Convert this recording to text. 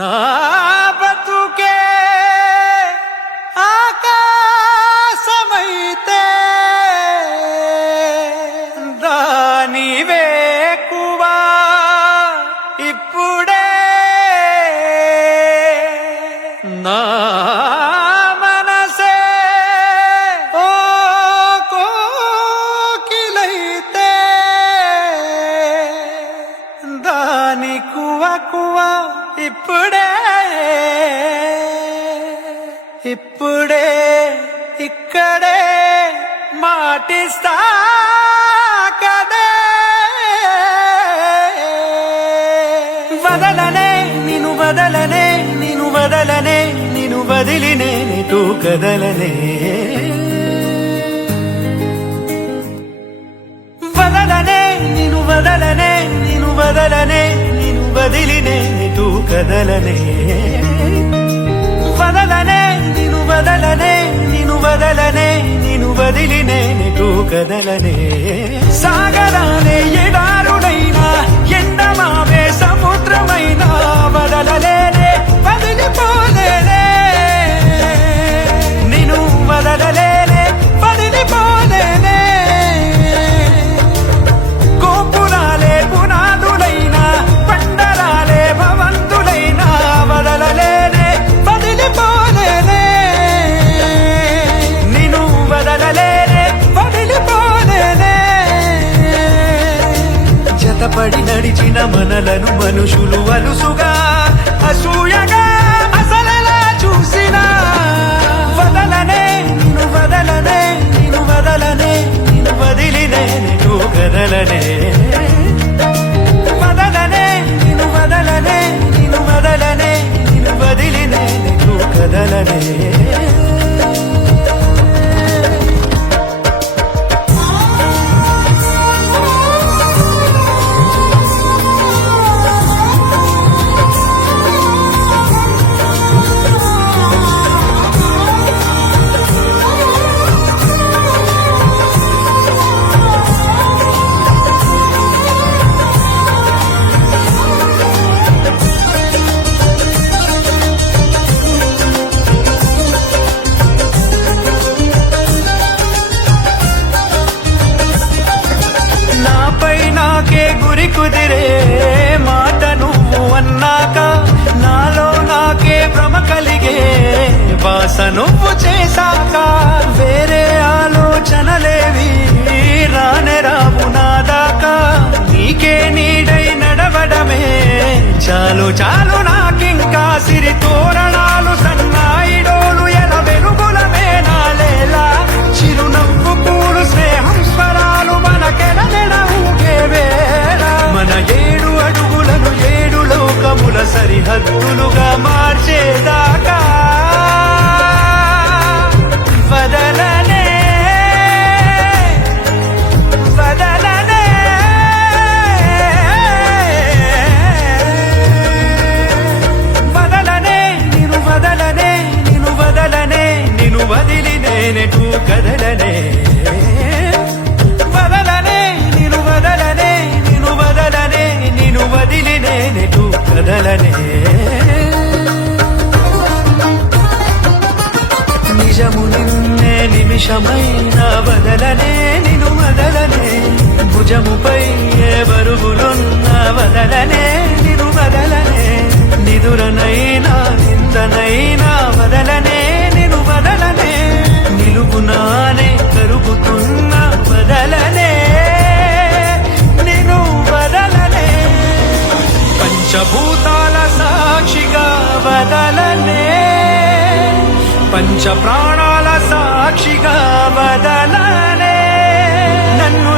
నా బతుకే ఆకాశమైతే దాని వేకువా ఇప్పుడే నా మనసే ఓ కోకిలైతే దాని కువ కువ ఇప్పుడే ఇప్పుడే ఇక్కడే మాటిస్తా కదే వదలనే నిన్ను వదలనే నిన్ను వదలనే నిన్ను వదిలి నేనెటూ కదలనే వదలనే నిన్ను వదలనే నిన్ను వదలనే నిన్ను వదిలి నేనెటూ కదలనే వదలనే నిన్ను వదలనే నిన్ను వదలనే నిన్ను వదిలి నేనెటూ కదలనే సాగరానే ఎడారుడైనా ఎండమావే సముద్రమైనా వదలలేనే వదిలిపోలేనే నిన్ను వదలలేనే వదిలిపోలేనే గోపురాలే పునాదులైనా పండరాలే భవంతులైనా వదలలేనే వదిలిపోలేనే నిన్ను వదలలేనే వదిలిపోలేనే జతపడి నడిచిన మనలను మనుషులు అలుసుగా అసూయగా అసలలా చూసినా వదలనే నిన్ను వదలనే నిన్ను వదలనే నిన్ను వదిలి నేనెటూ కదలనే వదలనే నిన్ను వదలనే నిన్ను వదలనే నిన్ను వదిలి నేనెటూ కదలనే గురి కుదిరే మాట నువ్వు అన్నాక నాలో నాకే భ్రమ కలిగే బాస నువ్వు చేశాక వేరే ఆలోచనలేవి రానే రావు నాదాకా నీకే నీడై నడవడమే చాలు చాలు నాకింకా సిరి తోరణాలు సన్నాయిడోలు ఎల వెలుగులమే నాలేలా చిరునవ్వు పూలు స్నేహం స్వరాలు మనకెల ఊగేవేళ మన 7 అడుగులను 7 లోకముల సరిహద్దులుగా మార్చేదాకా వదలనే వదలనే వదలనే నిన్ను వదలనే నిన్ను వదలనే నిన్ను వదిలి నేనెటూ కదలనే వదలనే నిన్ను వదలనే నిన్ను వదలనే నిన్ను వదిలి నేనెటూ కదలనే నిజము నిన్నే నిమిషమైన వదలనే నిన్ను వదలనే భుజముపై ఏ బరువులున్న వదలనే నిన్ను వదలనే నిదురనైనా నిందనైనా వదలనే నిన్ను వదలనే నిలుగునానే కరుగుతున్న వదలనే నిన్ను వదలనే పంచభూతాల సాక్షిగా వదలనే పంచ ప్రాణాల సాక్షిగా వదలనే నన్ను